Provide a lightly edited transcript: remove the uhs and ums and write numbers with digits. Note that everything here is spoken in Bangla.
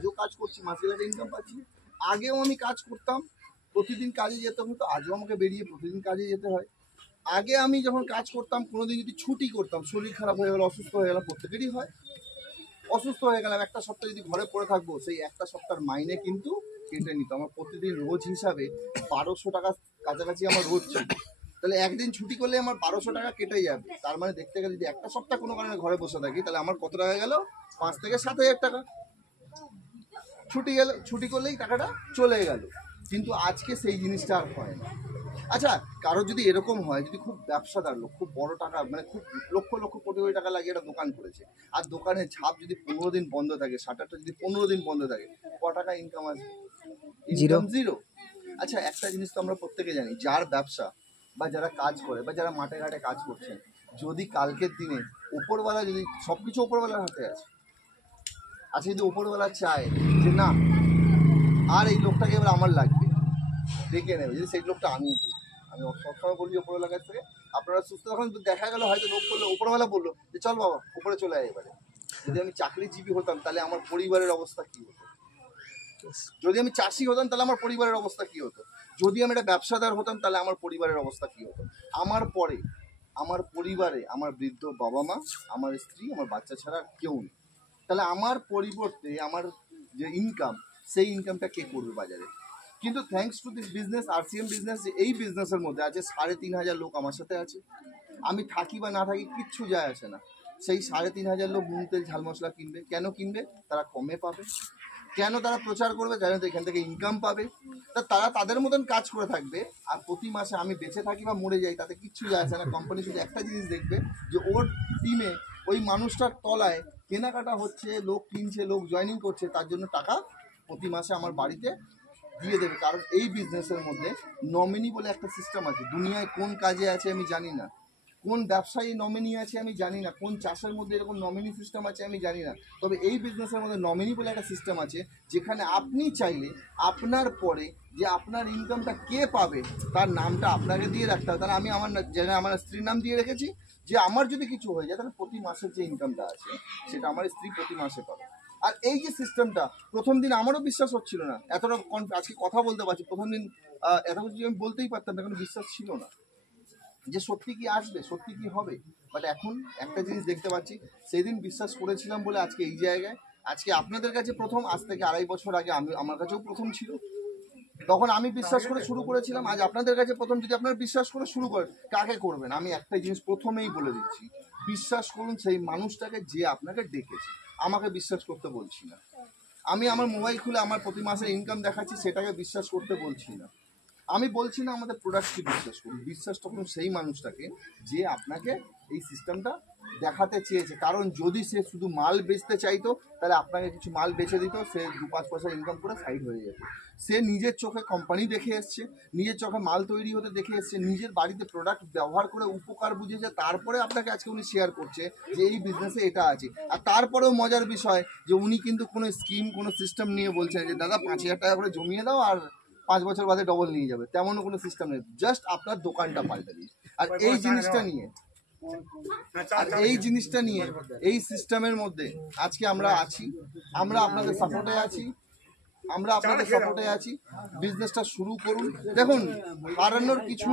আজও কাজ করছি, মাসে একটা ইনকাম পাচ্ছি। আগেও আমি কাজ করতাম, প্রতিদিন কাজে যেতে হতো, আজও আমাকে বেরিয়ে প্রতিদিন কাজে যেতে হয়। আগে আমি যখন কাজ করতাম, কোনোদিন যদি ছুটি করতাম, শরীর খারাপ হয়ে গেল, অসুস্থ হয়ে গেলাম, প্রত্যেকেরই হয়। অসুস্থ হয়ে গেলাম, একটা সপ্তাহ যদি ঘরে পড়ে থাকবো, সেই একটা সপ্তাহের মাইনে কিন্তু কেটে নিত। আমার প্রতিদিন রোজ হিসাবে 1200 টাকা কাছাকাছি আমার রোজ ছিল। তাহলে একদিন ছুটি করলে আমার 1200 টাকা কেটে যাবে। তার মানে দেখতে গেলে যদি একটা সপ্তাহ কোনো কারণে ঘরে বসে থাকি, তাহলে আমার কত টাকা গেল? 5 থেকে 7,000 টাকা। ছুটি করলেই টাকাটা চলে গেল। কিন্তু আজকে সেই জিনিসটা আর হয় না। আচ্ছা, কারো যদি এরকম হয়, যদি খুব ব্যবসাদার লোক, খুব বড় টাকা, মানে খুব লক্ষ লক্ষ কোটি কোটি টাকা লাগিয়ে একটা দোকান করেছে, আর দোকানের ঝাপ যদি 15 দিন বন্ধ থাকে, শাটারটা যদি 15 দিন বন্ধ থাকে, ক টাকা ইনকাম আসবে? Income zero. আচ্ছা, একটা জিনিস তো আমরা প্রত্যেকে জানি, যার ব্যবসা বা যারা কাজ করে বা যারা মাঠে ঘাটে কাজ করছেন, যদি কালকের দিনে ওপরওয়ালা, যদি সব কিছু ওপরওয়ালার হাতে আছে, আচ্ছা যদি ওপরওয়ালা চায় যে না, আর এই লোকটাকে এবার আমার লাগবে, ডেকে নেবে, যদি সেই লোকটা আমি হই, আমি সবসময় বলি ওপরওয়ালার কাছ থেকে আপনারা সুস্থ। তখন দেখা গেল হয়তো লোক বললো, ওপরওয়ালা বললো যে চল বাবা উপরে চলে আয় এবারে। যদি আমি চাকরিজীবী হতাম, তাহলে আমার পরিবারের অবস্থা কী হতো? যদি আমি চাষি হতাম, তাহলে আমার পরিবারের অবস্থা কী হতো? যদি আমি একটা ব্যবসাদার হতাম, তাহলে আমার পরিবারের অবস্থা কী হতো? আমার পরে আমার পরিবারে আমার বৃদ্ধ বাবা মা, আমার স্ত্রী, আমার বাচ্চা ছাড়া কেউ নেই। তাহলে আমার পরিবর্তে আমার যে ইনকাম, সেই ইনকামটা কে করবে বাজারে? কিন্তু thanks to this business, RCM business, যে এই বিজনেসের মধ্যে আছে 3,500 লোক আমার সাথে আছে। আমি থাকি বা না থাকি কিচ্ছু যায় আসে না। সেই 3,500 লোক নুন তেল ঝাল মশলা কিনবে। কেন কিনবে? তারা কমে পাবে। কেন তারা প্রচার করবে? জানেন তো, এখান থেকে ইনকাম পাবে। তারা তাদের মতন কাজ করে থাকবে, আর প্রতি মাসে আমি বেঁচে থাকি বা মরে যাই, তাতে কিচ্ছু যায় আসে না। কোম্পানি শুধু একটা জিনিস দেখবে, যে ওর টিমে ওই মানুষটার তলায় কেনাকাটা হচ্ছে, লোক কিনছে, লোক জয়েনিং করছে, তার জন্য টাকা প্রতি মাসে আমার বাড়িতে দিয়ে দেবে। কারণ এই বিজনেসের মধ্যে নমিনি বলে একটা সিস্টেম আছে। দুনিয়ায় কোন কাজে আছে আমি জানি না, কোন ব্যবসায়ী নমিনি আছে আমি জানি না, কোন চাষের মধ্যে এরকম নমিনি সিস্টেম আছে আমি জানি না। তবে এই বিজনেসের মধ্যে নমিনি বলে একটা সিস্টেম আছে, যেখানে আপনি চাইলে আপনার পরে যে আপনার ইনকামটা কে পাবে, তার নামটা আপনাকে দিয়ে রাখতে হবে। তাহলে আমি আমার জায়গায় আমার স্ত্রীর নাম দিয়ে রেখেছি, যে আমার যদি কিছু হয়ে যায়, তাহলে প্রতি মাসের যে ইনকামটা আছে, সেটা আমার স্ত্রী প্রতি মাসে পাবে। আর এই যে সিস্টেমটা, প্রথম দিন আমারও বিশ্বাস হচ্ছিল না, এতটা আজকে কথা বলতে পারছি। প্রথম দিন এত কিছু আমি বলতেই পারতাম না, কারণ বিশ্বাস ছিল না যে সত্যি কি আসবে, সত্যি কি হবে। বাট এখন একটা জিনিস দেখতে পাচ্ছি, সেই দিন বিশ্বাস করেছিলাম বলে আজকে এই জায়গায়। আজকে আপনাদের কাছে প্রথম, আজ থেকে 2.5 বছর আগে আমার কাছেও প্রথম ছিল, তখন আমি বিশ্বাস করে শুরু করেছিলাম। আজ আপনাদের কাছে প্রথম। যদি আপনারা বিশ্বাস করে শুরু করেন, কাকে করবেন? আমি একটা জিনিস প্রথমেই বলে দিচ্ছি, বিশ্বাস করুন সেই মানুষটাকে যে আপনাকে ডেকেছে। আমাকে বিশ্বাস করতে বলছি না। আমি আমার মোবাইল খুলে আমার প্রতি মাসের ইনকাম দেখাচ্ছি, সেটাকে বিশ্বাস করতে বলছি না। আমি বলছি না আমাদের প্রোডাক্টকে বিশ্বাস করুন। বিশ্বাসটা করুন সেই মানুষটাকে যে আপনাকে এই সিস্টেমটা দেখাতে চেয়েছে। কারণ যদি সে শুধু মাল বেচতে চাইতো, তাহলে আপনাকে কিছু মাল বেচে দিত, সে 2-5 পয়সা ইনকাম করে সাইড হয়ে যেত। সে নিজের চোখে কোম্পানি দেখে এসছে, নিজের চোখে মাল তৈরি হতে দেখে এসছে, নিজের বাড়িতে প্রোডাক্ট ব্যবহার করে উপকার বুঝেছে, তারপরে আপনাকে আজকে উনি শেয়ার করছে যে এই বিজনেসে এটা আছে। আর তারপরেও মজার বিষয় যে উনি কিন্তু কোনো স্কিম, কোনো সিস্টেম নিয়ে বলছেন যে দাদা 5,000 টাকা করে জমিয়ে দাও আর 5 বছর বাদে ডবল নিয়ে যাবে, তেমনও কোনো সিস্টেম নেই। জাস্ট আপনার দোকানটা পাল্টে দিন। আর এই জিনিসটা নিয়ে এই সিস্টেমের মধ্যে আজকে আমরা আছি, আমরা আপনাদের সাপোর্টে আছি, বিজনেসটা শুরু করুন। দেখুন, হারানোর কিছু